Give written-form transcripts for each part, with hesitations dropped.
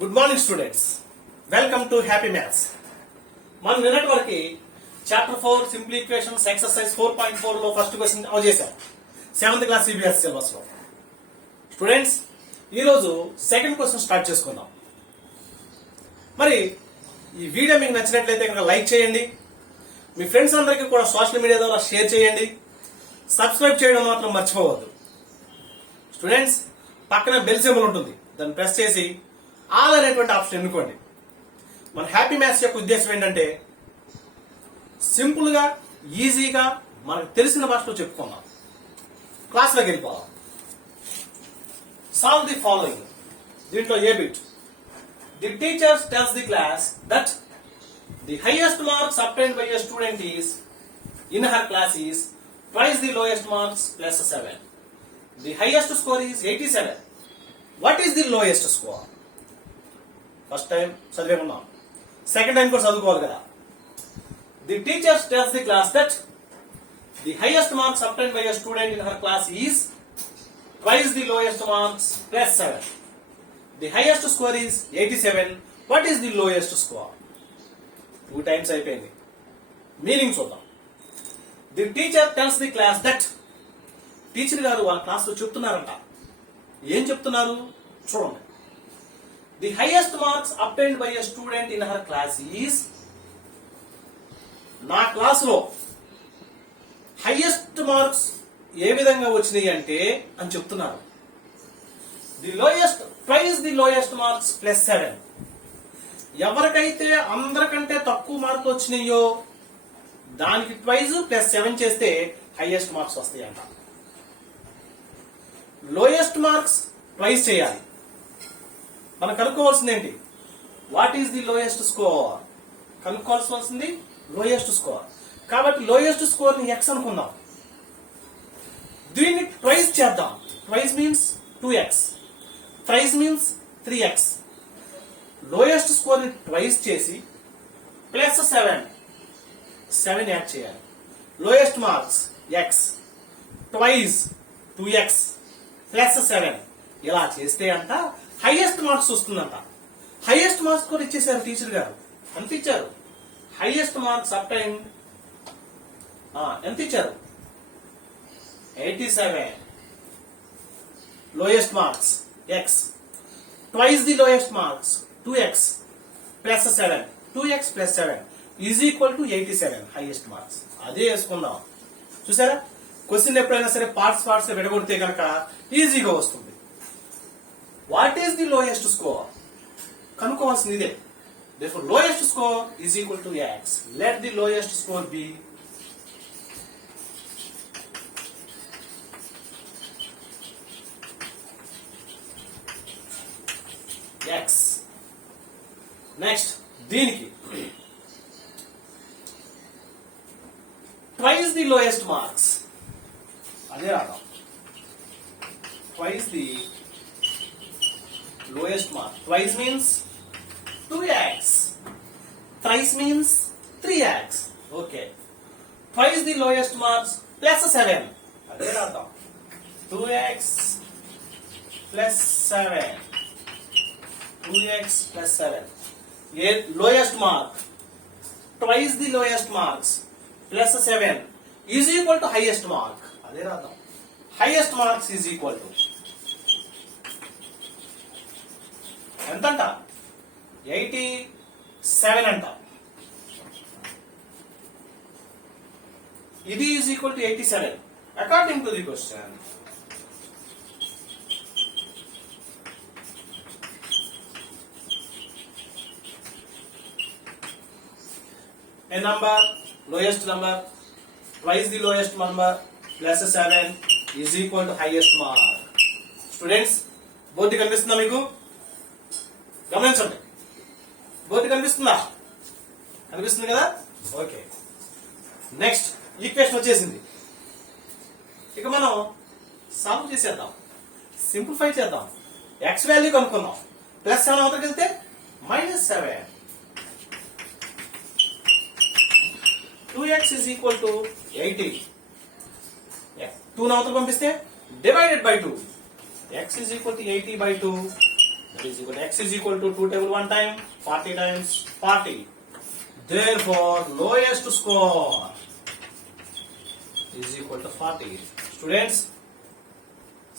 Good morning students, welcome to happy maths. మనం నిన్నటి వరకు చాప్టర్ 4 సింపుల్ ఈక్వేషన్స్ ఎక్సర్సైజ్ 4.4 లో ఫస్ట్ క్వశ్చన్ చేశాం 7th క్లాస్ సిబిఎస్ సిలబస్ లో. స్టూడెంట్స్, ఈ రోజు సెకండ్ క్వశ్చన్ స్టార్ట్ చేసుకుందాం. మరి ఈ వీడియో మీకు నచ్చినట్లయితే కనుక లైక్ చేయండి, మీ ఫ్రెండ్స్ అందరికీ కూడా సోషల్ మీడియా ద్వారా షేర్ చేయండి, సబ్స్క్రైబ్ చేయడం మాత్రం మర్చిపోవద్దు. స్టూడెంట్స్, పక్కన బెల్ సింబల్ ఉంటుంది, దాన్ని ప్రెస్ చేసి ఆల్ అనేటువంటి ఆప్షన్ ఎన్నుకోండి. మన హ్యాపీ మ్యాథ్స్ యొక్క ఉద్దేశం ఏంటంటే సింపుల్ గా ఈజీగా మనకు తెలిసిన భాషలో చెప్పుకుందాం. క్లాస్లోకి వెళ్ళిపోదాం. Solve the following. దీంట్లో A bit, the teacher tells the class that the highest marks obtained by a student is in her class is twice the lowest marks plus 7. The highest score is 87. What is the lowest score? First time చదివేకున్నాం, second time కూడా చదువుకోవాలి కదా. The teacher tells the class that the highest marks obtained by a student in her class is twice the lowest marks plus 7. The highest score is 87. What is the lowest score? 2 times అయిపోయింది. మీనింగ్ చూద్దాం. The teacher tells the class that, teacher గారు వాళ్ళ క్లాస్ లో చెప్తున్నారంట. ఏం చెప్తున్నారు చూడండి. The highest marks obtained by a student in her class is, నా క్లాస్ లో హైయెస్ట్ మార్క్స్ ఏ విధంగా వచ్చినాయి అంటే అని చెప్తున్నారు. The lowest twice the lowest marks plus 7. ఎవరికైతే అందరికంటే తక్కువ మార్కులు వచ్చినాయో దానికి ట్వైస్ ప్లస్ 7 చేస్తే హైయెస్ట్ మార్క్స్ వస్తాయి అంట. లోయెస్ట్ మార్క్స్ ట్వైస్ చేయాలి. మనం కనుక్కోవాల్సింది ఏంటి? What is the lowest score? కనుక్కోవాల్సింది లోయెస్ట్ స్కోర్. కాబట్టి లోయెస్ట్ స్కోర్ ని ఎక్స్ అనుకుందాం. దీన్ని ట్వైస్ చేద్దాం. Twice means 2x, thrice means 3x. Lowest score ని ట్వైస్ చేసి ప్లస్ 7 యాడ్ చేయాలి. Lowest marks x, twice 2x plus 7 ఇలా చేస్తే అంట హైయెస్ట్ మార్క్స్ వస్తుందంట. హైయెస్ట్ మార్క్స్ కూడా ఇచ్చేసారు టీచర్ గారు. ఎంత ఇచ్చారు? హైయెస్ట్ మార్క్స్ అబ్టైన్ ఎంత ఇచ్చారు? 87. Lowest marks x, twice the lowest marks 2x plus 7, 2x plus 7 is equal to 87 highest marks. అదే వేసుకుందాం. చూసారా, క్వశ్చన్ ఎప్పుడైనా సరే పార్ట్స్ విడగొడితే కనుక ఈజీగా వస్తుంది. What is the lowest score? కనుక్కోవాల్సింది ఇదే. Therefore, lowest score is equal to x. Let the lowest score be x. Next, దీనికి twice the lowest marks. అదే రాద్దాం. Twice the lowest mark. Twice means 2x. Thrice means 3x. Okay. Twice the lowest marks plus 7. అదే రాద్దాం. 2x plus 7. 2x plus 7. Lowest mark. Twice the lowest marks plus 7 is equal to highest mark. అదే రాద్దాం. Highest marks is equal to ఎంతంట? 87 అంట. ఇది is equal to 87 according to the question. A number, lowest number, twice the lowest number plus 7 is equal to highest mark. Students, board కనిపిస్తుందా మీకు? గమనించండి. బోర్డు కనిపిస్తుందా? కనిపిస్తుంది కదా? ఓకే. నెక్స్ట్ ఈక్వేషన్ వచ్చేసింది. ఇక మనం సాల్వ్ చేసేద్దాం, సింప్లిఫై చేద్దాం. ఎక్స్ వాల్యూ కనుక్కుందాం. ప్లస్ 7 అవతలకి వెళ్తే -7. 2x is equal to 80. 2 అవతలకి పంపిస్తే divided by 2. x is equal to 80 by 2. That is equal to x is equal to 2 table 1 time, 40 times 40. Therefore, lowest score is equal to 40. Students,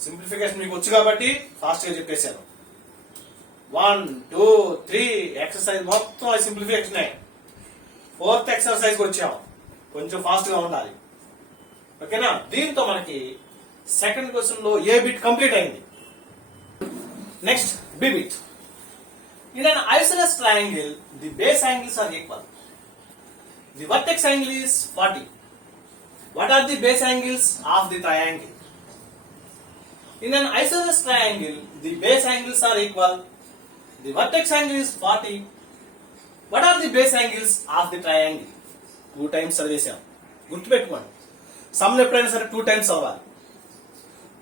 simplification మీకు వచ్చు కాబట్టి ఫాస్ట్ గా చెప్పేశాను. 1 2 3 ఎక్సర్సైజ్ మొత్తం సింప్లిఫికేషన్. 4th ఎక్సర్సైజ్ కి వచ్చాం. కొంచెం ఫాస్ట్ గా ఉండాలి. ఓకేనా? దీంతో మనకి సెకండ్ క్వశ్చన్ లో ఏ బిట్ కంప్లీట్ అయింది. Next B bit. In an isosceles triangle, the base angles are equal. The vertex angle is 40. What are the base angles of the triangle? In an isosceles triangle, the base angles are equal. The vertex angle is 40. What are the base angles of the triangle? 2 times చదివేశాం. గుర్తుపెట్టుకోండి. సమ్ ఎప్పుడైనా సరే 2 times అవ్వాలి.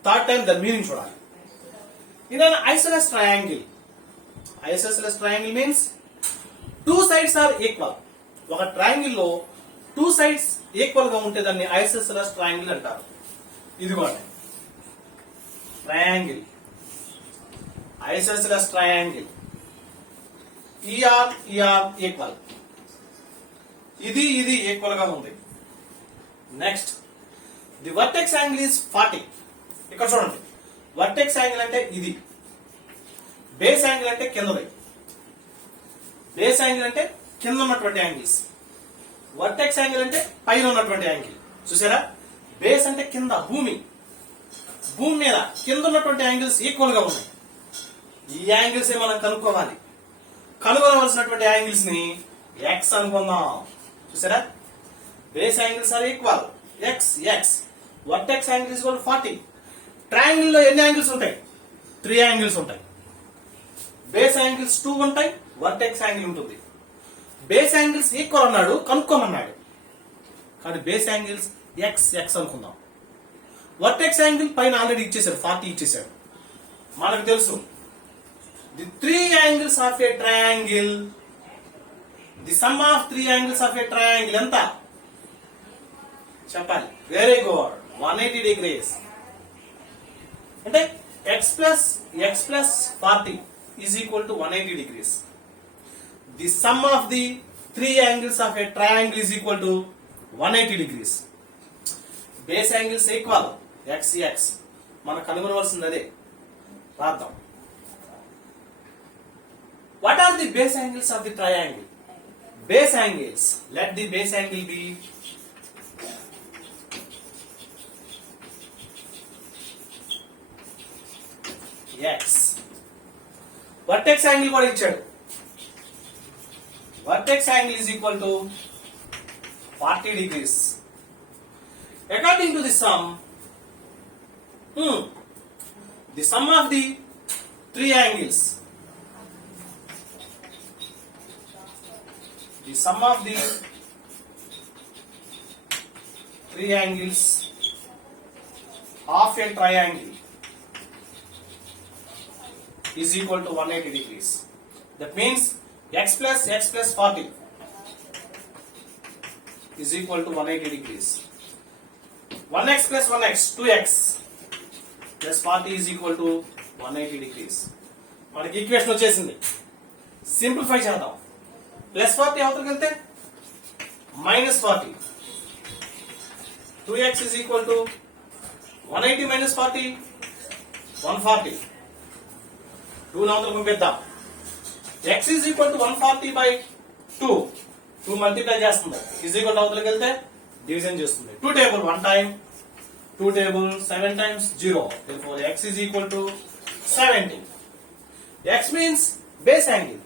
Third time దాని మీనింగ్ చూడాలి. In an isosceles triangle, isosceles triangle means 2 sides are equal. ఒక ట్రయాంగిల్ లో 2 sides equal గా ఉంటే దాన్ని ఐసోసెలస్ ట్రయాంగిల్ అంటారు. ఇదిగోండి triangle, isosceles triangle. Are equal, ఇది ఈక్వల్ గా ఉంది. Next the vertex angle is 40. ఇక్కడ చూడండి, వర్టెక్స్ యాంగిల్ అంటే ఇది, బేస్ యాంగిల్ అంటే కిందది. బేస్ యాంగిల్ అంటే కింద ఉన్నటువంటి యాంగిల్స్, వర్టెక్స్ యాంగిల్ అంటే పైన ఉన్నటువంటి యాంగిల్. చూసారా? బేస్ అంటే కింద, భూమి మీద కింద ఉన్నటువంటి యాంగిల్స్ ఈక్వల్ గా ఉన్నాయి. ఈ యాంగిల్స్ మనం కనుక్కోవాలి. కనుగొనవలసినటువంటి యాంగిల్స్ ని ఎక్స్ అనుకుందాం. చూసారా? Base angles are equal, X. Vertex angle is equal 40. Triangle లో ఎన్ని యాంగిల్స్ ఉంటాయి? 3 యాంగిల్స్ ఉంటాయి. బేస్ యాంగిల్స్ 2 ఉంటాయి, వర్టెక్స్ యాంగిల్ ఉంటుంది. బేస్ యాంగిల్స్ ఈక్వల్ అన్నాడు, కనుక్కోమన్నాడు. కానీ బేస్ యాంగిల్స్ ఎక్స్ అనుకుందాం. వర్టెక్స్ యాంగిల్ పైన ఆల్రెడీ ఇచ్చేసాడు, 40 ఇచ్చేసాడు. మనకు తెలుసు ది 3 angles of a triangle, the some of 3 angles of a triangle ఎంత చెప్పాలి? వెరీ గుడ్, 180 degrees. అంటే x plus 40 is equal to 180 degrees. The sum of the 3 angles of a triangle is equal to 180 degrees. Base angles equal x. మనం కనుగొనవలసింది అదే. రాద్దాం. What are the base angles of the triangle? Base angles. Let the base angle be x. Vertex angle కూడా ఇచ్చాడు. Vertex angle is equal to 40 degrees. According to the sum of the 3 angles, the sum of the 3 angles of a triangle is equal to 180 degrees. That means x plus 40 is equal to 180 degrees. 1x plus 1x, 2x plus 40 is equal to 180 degrees. మనకి ఈక్వేషన్ వచ్చేసింది. సింప్లిఫై చేద్దాం. ప్లస్ 40 అవతలకి వెళ్తే -40. 2x is equal to 180 minus 40, 140. 2 అవతలకి పంపిద్దాం. x is equal to 140 by 2. 2 మల్టిప్లై చేస్తుంది. is equal to అవతలకి వెళ్తే డివిజన్ చేస్తుంది. 2 table 1 time, 2 table 7 times 0. Therefore x is equal to 70. X means base angle.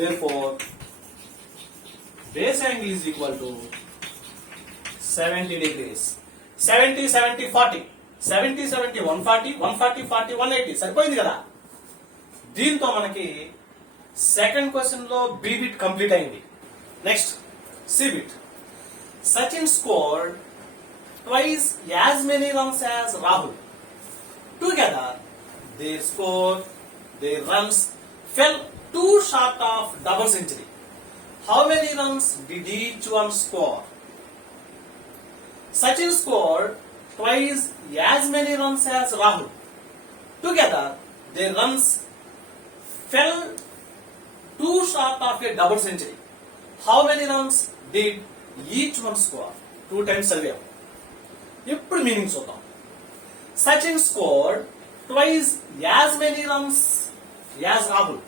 Therefore base angle is equal to 70 degrees. 70 40. 70 140, 140 40 180. సరిపోయింది కదా? దీంతో మనకి సెకండ్ క్వశ్చన్ లో బి బిట్ కంప్లీట్ అయింది. Next C bit. Sachin scored twice as many runs as Rahul. Together, their runs fell too short of double century. How many runs did each one score? Sachin scored twice as many runs as Rahul. Together, their runs fell too short of a double century. How many runs did each one score? 2 times చదివాం. ఇప్పుడు మీనింగ్ చూద్దాం. Sachin scored twice as many runs as Rahul.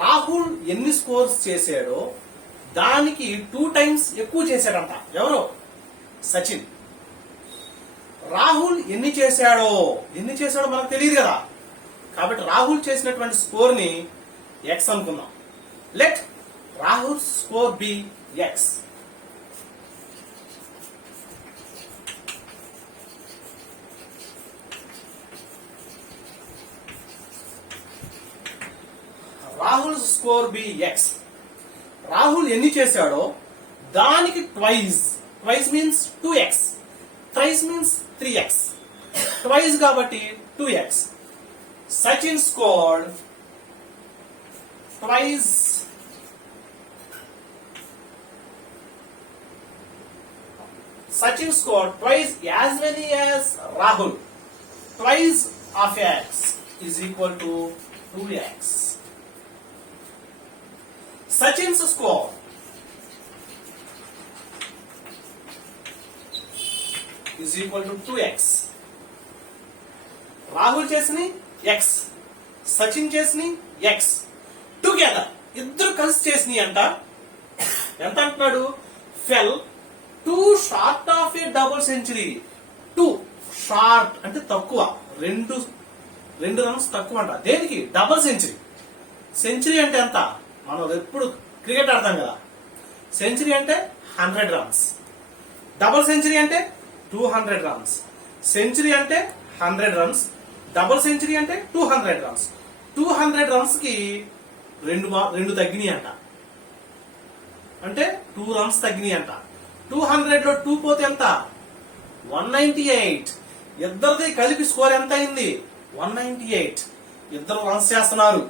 Rahul ఎన్ని స్కోర్స్ చేశాడో దానికి 2 times ఎక్కువ చేశాడంట. ఎవరు? సచిన్. రాహుల్ ఎన్ని చేశాడో మనకు తెలియదు కదా, కాబట్టి రాహుల్ చేసినటువంటి స్కోర్ ని ఎక్స్ అనుకుందాం. Let Rahul score be X. Rahul score be X. Rahul ఎన్ని చేశాడో దానికి twice means 2x, thrice means 3x, twice కాబట్టి 2x. Sachin scored twice as many as Rahul. Twice of x is equal to 2x. Sachin's score is equal to 2x. Rahul చేసిన x, సచిన్ చేసిన x, together ఇద్దరు కలిసి చేసినాయి అంట. ఎంత అంటున్నాడు? Fell too short of a double century. Too short అంటే తక్కువ, రెండు రన్స్ తక్కువ అంట. దేనికి? Double century. సెంచరీ అంటే ఎంత? మనం ఎప్పుడు క్రికెట్ ఆడతాం కదా, సెంచరీ అంటే 100 రన్స్, డబుల్ సెంచరీ అంటే 200 రన్స్. సెంచరీ అంటే 100 రన్స్, డబుల్ సెంచరీ అంటే 200 రన్స్. 200 రన్స్ కి రెండు తగ్గినాయి అంట, అంటే 2 రన్స్ తగ్గినాయి అంట. 200 లో 2 పోతే ఎంత? 198. ఇద్దరిది కలిపి స్కోర్ ఎంత అయింది? 198. ఇద్దరు రన్స్ చేస్తున్నారు,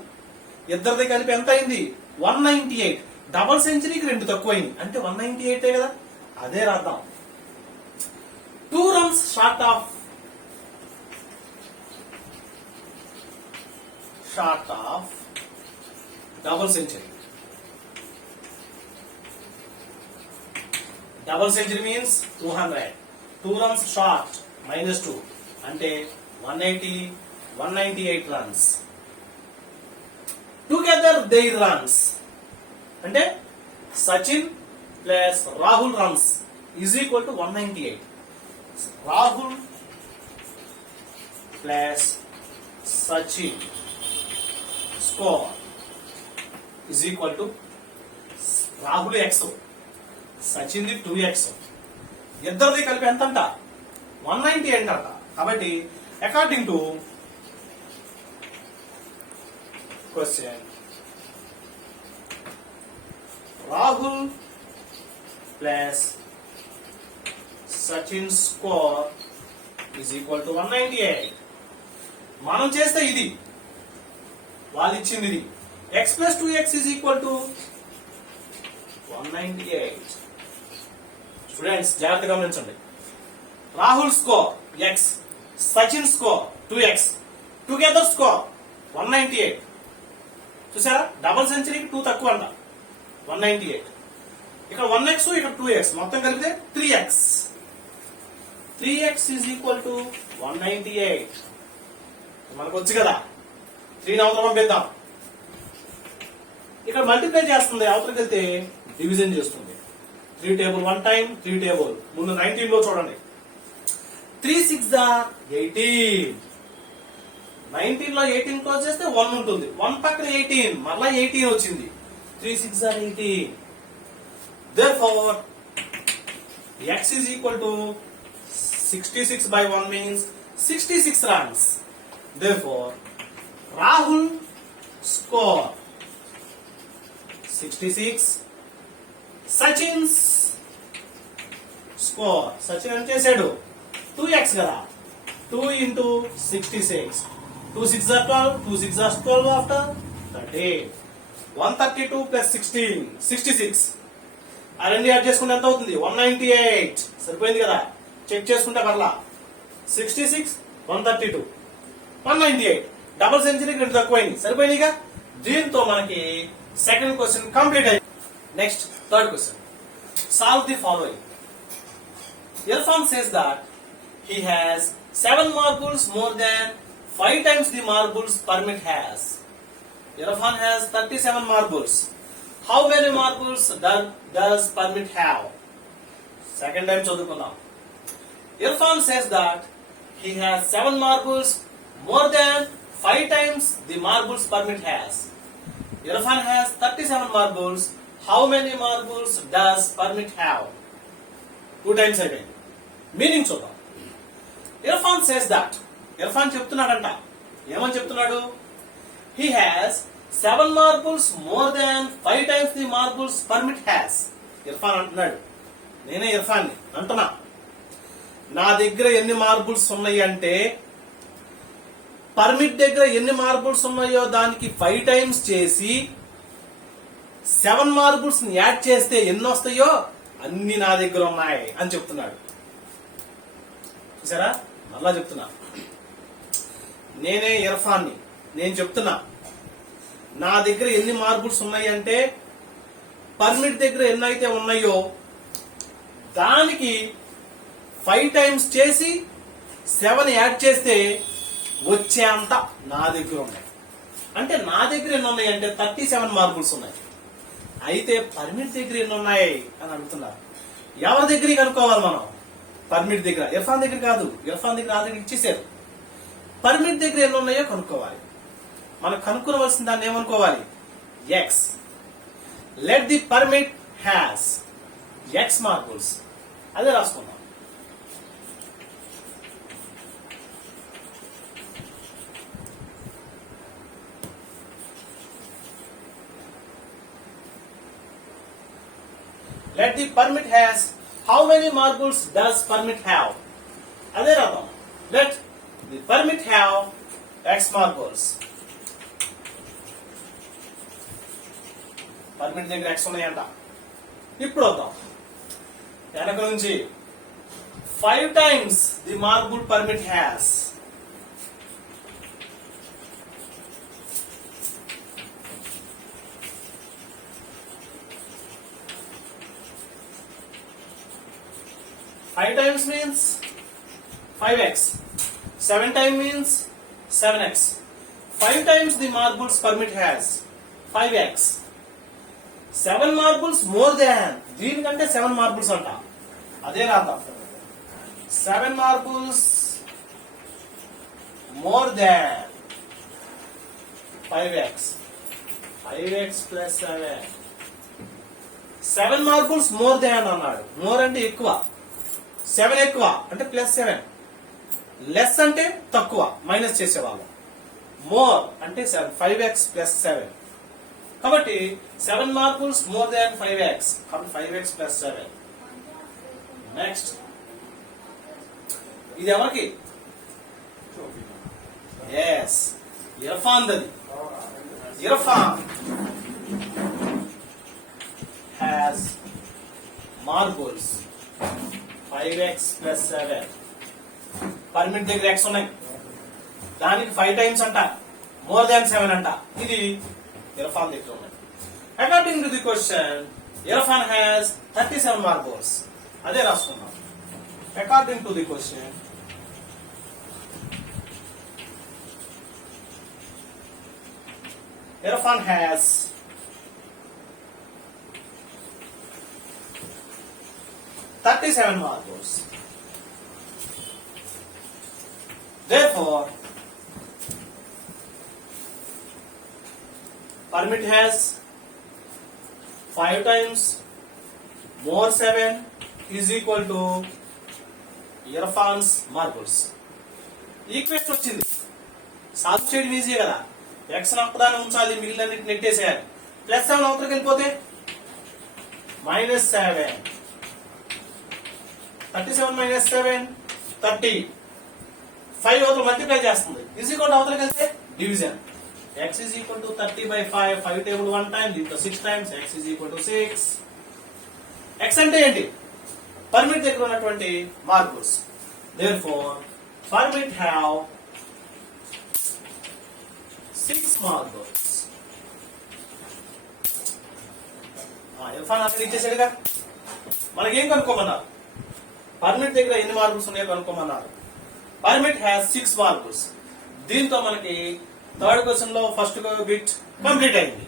ఇద్దరిది కలిపి ఎంత అయింది? 198. డబుల్ సెంచరీకి 2 తక్కువైంది అంటే 198 కదా. అదే రాద్దాం. 2 runs short of double century. Double century means 200. 2 runs short minus 2 అంటే 198 runs. Together their runs అంటే సచిన్ ప్లస్ Rahul runs is equal to 198. Rahul ప్లస్ Sachin score is equal to Rahul ఎక్స్, సచిన్ ది 2x, ఇద్దరిది కలిపి ఎంత అంట? 198 అంట. కాబట్టి అకార్డింగ్ టు క్వశ్చన్, రాహుల్ ప్లస్ Sachin score is equal to 198. మనం చేస్తే ఇది, వాళ్ళు ఇచ్చింది ఇది. x plus 2x is equal to 198. స్టూడెంట్స్ జాగ్రత్తగా గమనించండి. Rahul score x, Sachin score 2x, together score 198. చూసారా? డబుల్ సెంచరీకి 2 తక్కువ అంట, 198. ఇక్కడ 1x, ఇక్కడ 2x, మొత్తం కలిపితే 3x. 3x is equal to 198. మనకు వచ్చి కదా, 3 అవతల పంపిద్దాం. ఇక్కడ మల్టిప్లై చేస్తుంది, అవతలకి వెళ్తే డివిజన్ చేస్తుంది. 3 టేబుల్ 1 టైం, 3 టేబుల్ ముందు 19 లో చూడండి. 3 6 18. 19 లో 18 క్లోజ్ చేస్తే 1 ఉంటుంది, 1 పక్కన 18, మళ్ళా 18 వచ్చింది. 3 6 18. Therefore x is equal to 66 by 1 means 66 runs. Therefore Rahul score 66. Sachin's score, Sachin ఎంత చేశాడు? 2x కదా, 2 into 66. 2 6 are 12, 2 6 are 12 after 13. 132 plus 16, 66. ఆ రెండు యాడ్ చేసుకుంటే ఎంత అవుతుంది? 198. సరిపోయింది కదా, చెక్ చేసుకుంటే పర్లా. 66 132 198. డబుల్ సెంచరీకి 2 తక్కువైంది, సరిపోయినాయిగా. దీంతో మనకి సెకండ్ క్వశ్చన్ కంప్లీట్ అయింది. Next third question. Solve the following. Irfan says that he has 7 marbles more than 5 times the marbles Parmit has. Irfan has 37 marbles. How many marbles does Parmit have? Second time చదువుకుందాం. Irfan says that he has 7 marbles more than 5 times the marbles Parmit has. Irfan has 37 marbles. How many marbles does Parmit have? 2 times again. Meaning చూద్దాం. Irfan says that. Irfan చెప్తున్నాడంట. ఏమని చెప్తున్నాడు? He has 7 marbles more than 5 times the marbles Parmit has. Irfan అంటున్నాడు. నేనే ఇర్ఫాన్ని అంటున్నా. నా దగ్గర ఎన్ని మార్బుల్స్ ఉన్నాయి అంటే పర్మిట్ దగ్గర ఎన్ని మార్బుల్స్ ఉన్నాయో దానికి 5 టైమ్స్ చేసి 7 మార్బుల్స్ యాడ్ చేస్తే ఎన్ని వస్తాయో అన్ని నా దగ్గర ఉన్నాయి అని చెప్తున్నాడు. చూసారా? మళ్ళా చెప్తున్నా. నేనే ఇర్ఫాన్ని. నేను చెప్తున్నా నా దగ్గర ఎన్ని మార్బుల్స్ ఉన్నాయి అంటే పర్మిట్ దగ్గర ఎన్నైతే ఉన్నాయో దానికి 5 టైమ్స్ చేసి 7 యాడ్ చేస్తే వచ్చే అంత నా దగ్గర ఉన్నాయి. అంటే నా దగ్గర ఎన్ని ఉన్నాయి అంటే 37 మార్బుల్స్ ఉన్నాయి. అయితే పర్మిట్ దగ్గర ఎన్ని ఉన్నాయి అని అడుగుతున్నారు. ఎవరి దగ్గర కనుక్కోవాలి మనం? పర్మిట్ దగ్గర. ఇర్ఫాన్ దగ్గర కాదు. ఇర్ఫాన్ దగ్గర ఆల్రెడీ ఇచ్చేసారు. పర్మిట్ దగ్గర ఎన్ని ఉన్నాయో కనుక్కోవాలి. మనం కనుక్కోవలసిన దాన్ని ఏమనుకోవాలి? X. Let the permit has X marbles. అదే రాసుకుందాం. Let the permit has. How many marbles does permit have? అదే రాద్దాం. Let the permit have X marbles. Permit దగ్గర X ఉన్నాయంట. ఇప్పుడు వద్దాం వెనక నుంచి. 5 times the marble permit has. Five times means 5x. 7 times means 7x. 5 times the marbles permit has 5x. 7 marbles more than. దీనికంటే 7 marbles అంట. అదే రాద్దాం. 7 marbles more than 5x. 5x plus 7. 7 marbles more than అన్నాడు. మోర్ అంటే ఎక్కువ. 7 ఎక్కువ అంటే +7. లెస్ అంటే తక్కువ, మైనస్ చేసేవాళ్ళం. మోర్ అంటే 7. 5x plus 7. కాబట్టి 7 మార్బుల్స్ మోర్ దాన్ 5x. కాబట్టి 5x plus 7. నెక్స్ట్ ఇది ఎవరికి? ఎస్, ఇర్ఫాన్ దది. Irfan has marbles 5x plus 7. Permit దగ్గర x ఉన్నాయి. దానికి 5 టైమ్స్ అంట. మోర్ దాన్ 7 అంట. ఇది ఇర్ఫాన్ దగ్గర ఉన్నాయి. According to the question Irfan హ్యాస్ 37 మార్బుల్స్. అదే రాసుకున్నాం. According to the question Irfan హ్యాస్ 37 marbles. Therefore, permit has 5 times more 7 is equal to Irfan's marbles. Equation వచ్చింది. సాల్వ్ చేయడం ఈజీ కదా. ఎక్స్ నొక్కదాన్ని ఉంచాలి, మిగిలినన్నిటి నెట్టేసేయాలి. +7 అవతలకి వెళ్ళిపోతే -7. 37 minus 7 30. 5 అవతల మల్టిప్లై చేస్తుంది. ఈజ్ ఈక్వల్ టు అవతలకి వెళ్తే division. x is equal to 30/5. 5 టేబుల్ 1 టైం, దీంట్లో 6 times. x is equal to 6. x అంటే ఏంటి? పర్మిట్ దగ్గర ఉన్నటువంటి marbles. Therefore, permit have 6 marbles. Irfan answer ఇచ్చేసాడుగా. మనకేం కనుక్కోమన్నారు? పర్మిట్ దగ్గర ఎన్ని మార్బుల్స్ ఉన్నాయో కనుక్కోమన్నారు. పర్మిట్ హ్యాస్ 6 మార్బుల్స్. దీంతో మనకి థర్డ్ క్వశ్చన్ లో ఫస్ట్ బిట్ కంప్లీట్ అయింది.